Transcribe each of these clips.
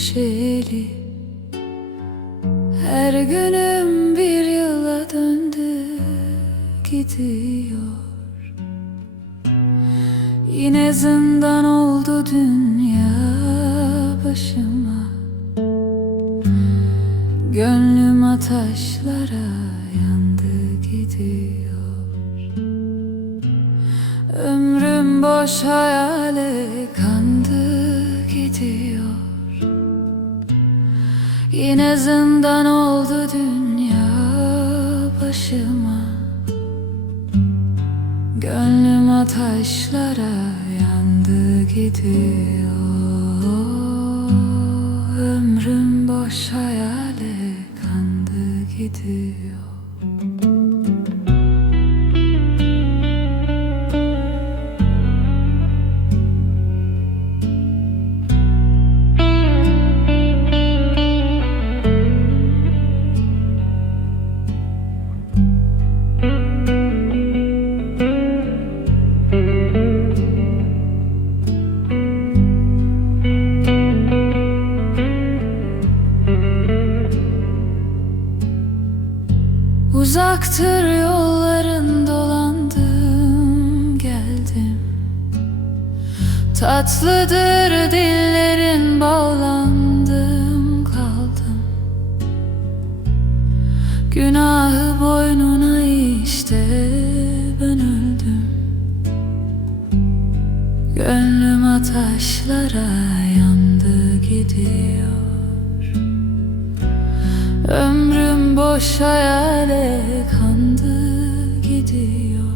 neşeli. Her günüm bir yıla döndü gidiyor. Yine zindan oldu dünya başıma. Gönlüm ateşlere yandı gidiyor. Ömrüm boş hayale kandı gidiyor. Yine zindan oldu dünya başıma. Gönlüm ateşlara yandı gidiyor. Ömrüm boş hayale kandı gidiyor Uzaktır yolların dolandım geldim. Tatlıdır dillerin bağlandım kaldım. Günahı boynuna işte ben öldüm. Gönlüm ateşlara yandı gidiyor. Ömrüm boş hayale kandı gidiyor.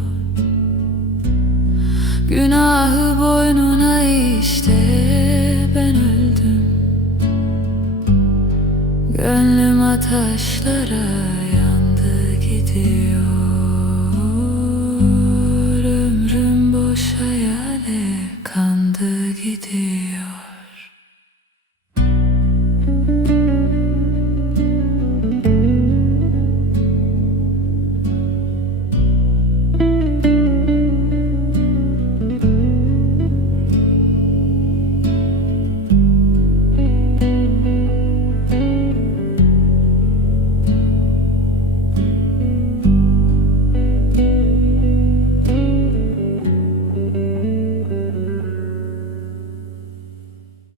Günahı boynuna işte ben öldüm. Gönlüm ateşlara yandı gidiyor. Ömrüm boş hayale kandı gidiyor